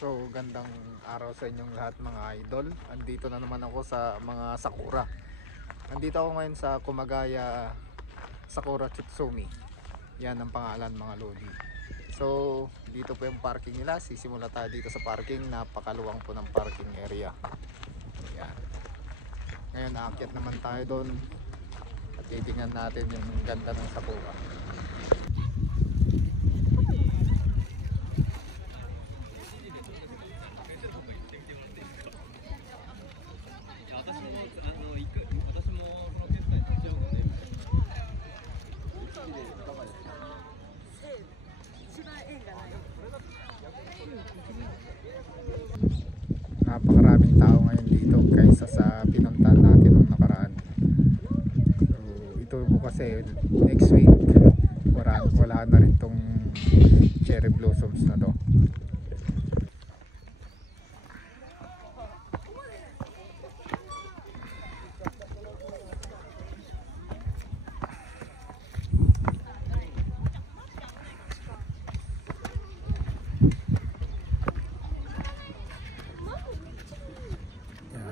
So gandang araw sa inyong lahat mga idol. Andito na naman ako sa mga sakura. Andito ako ngayon sa Kumagaya Sakura Chitsumi. Yan ang pangalan mga lodi. So dito po yung parking nila. Sisimula tayo dito sa parking. Napakaluwang po ng parking area. Yan. Ngayon aakyat naman tayo doon at titingnan natin yung ganda ng sakura. Napakaraming tao ngayon dito kaysa sa pinuntahan natin nung nakaraan. So ito po kasi next week wala na rin tong cherry blossoms na to.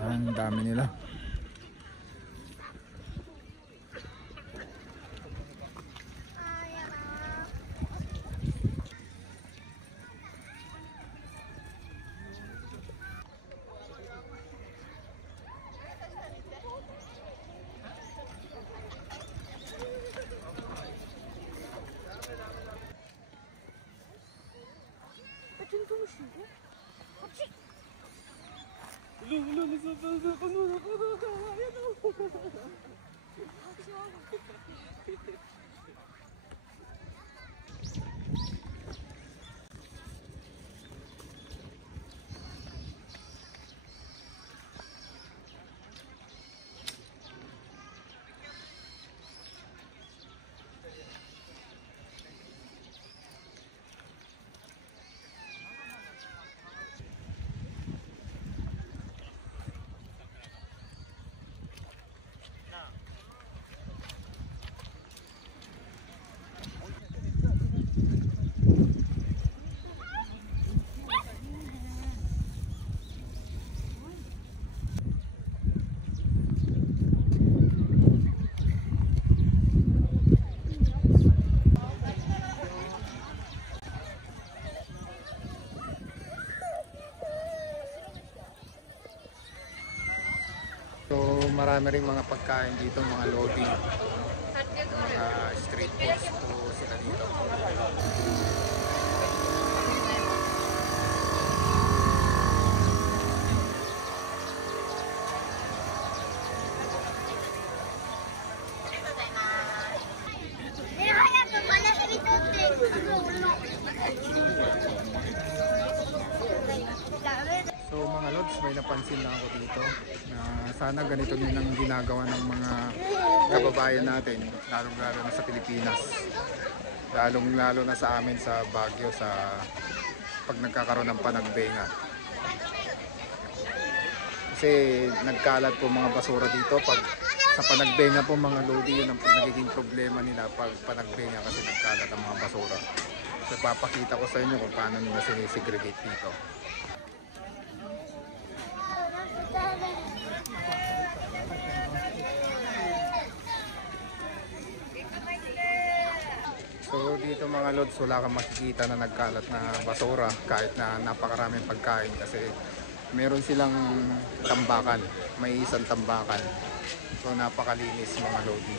Ang dami nila. So marami ring mga pagkain dito, mga lodi, mga street foods po sila dito. So mga lods, may napansin lang ako dito na sana ganito din ang ginagawa ng mga kababayan natin, lalong-lalo na sa Pilipinas, lalong-lalo na sa amin sa Baguio, sa pag nagkakaroon ng panagbenga. Kasi nagkalat po mga basura dito pag sa panagbenga po mga lodi, yun ang nagiging problema nila pag panagbenga kasi nagkalat ang mga basura. So papakita ko sa inyo kung paano nila sinisegregate dito. So dito mga lods, wala kang makikita na nagkalat na basura kahit na napakaraming pagkain kasi meron silang tambakan, may isang tambakan. So napakalinis mga lodi.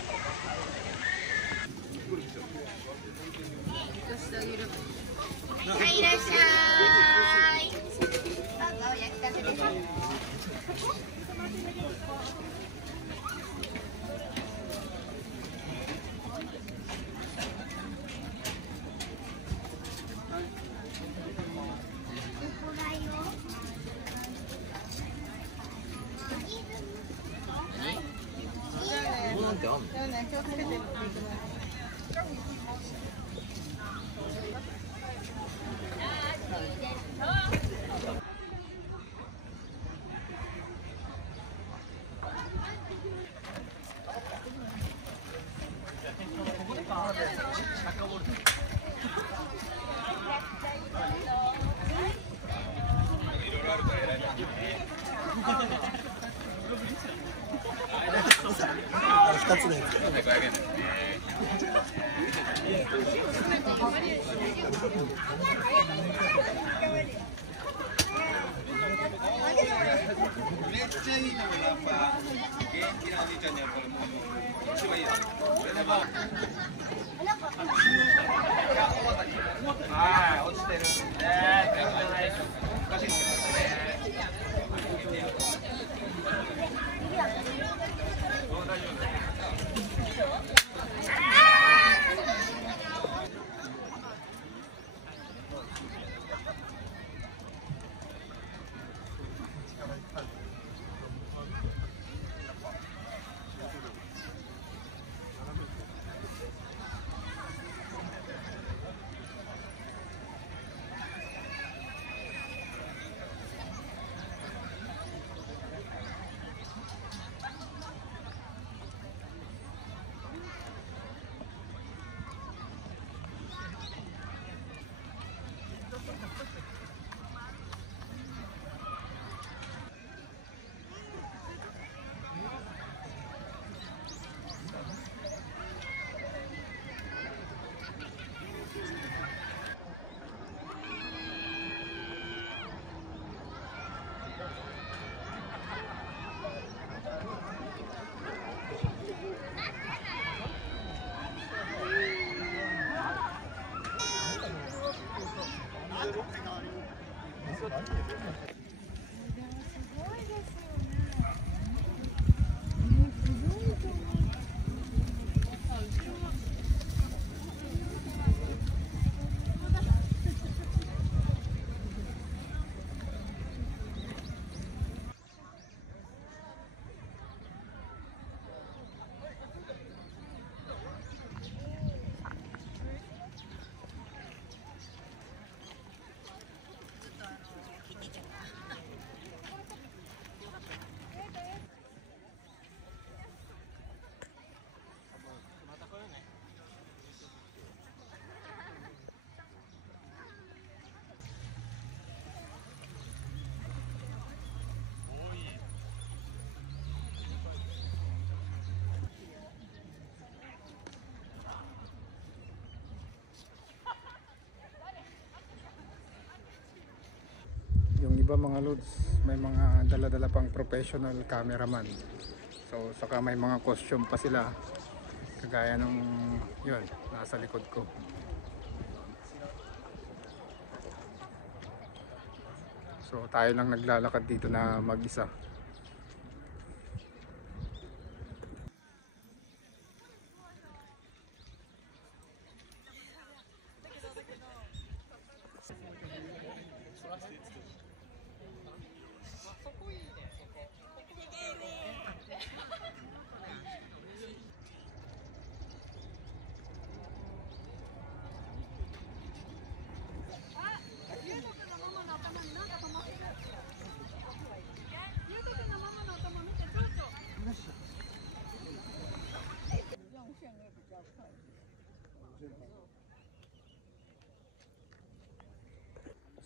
2つで。めっちゃいいのよ、やっぱ元気なお兄ちゃんにやっぱりもう一番いいよ。それでもはい、落ちてるんですね。おかしいですけどね。Yung iba mga loads, may mga dala-dala pang professional cameraman. So saka may mga costume pa sila. Kagaya nung yun, nasa likod ko. So tayo lang naglalakad dito na mag-isa.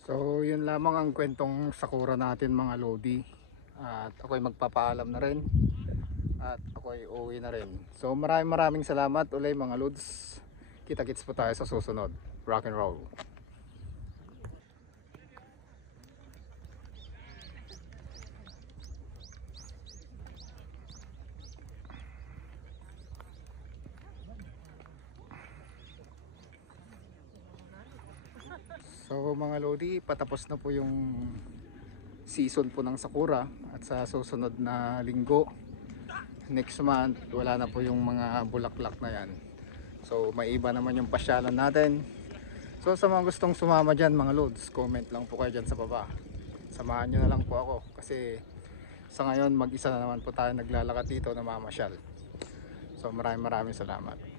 So yun lamang ang kwentong Sakura natin mga Lodi. At ako'y magpapaalam na rin. At ako'y uuwi na rin. So maraming salamat ulit mga Lods. Kita-kits po tayo sa susunod. Rock and roll. So mga Lodi, patapos na po yung season po ng Sakura. At sa susunod na linggo, next month, wala na po yung mga bulaklak na yan. So may iba naman yung pasyalan natin. So sa mga gustong sumama dyan mga Lods, comment lang po kayo dyan sa baba. Samahan nyo na lang po ako. Kasi sa ngayon mag-isa na naman po tayo naglalakad dito na mamasyal. So maraming salamat.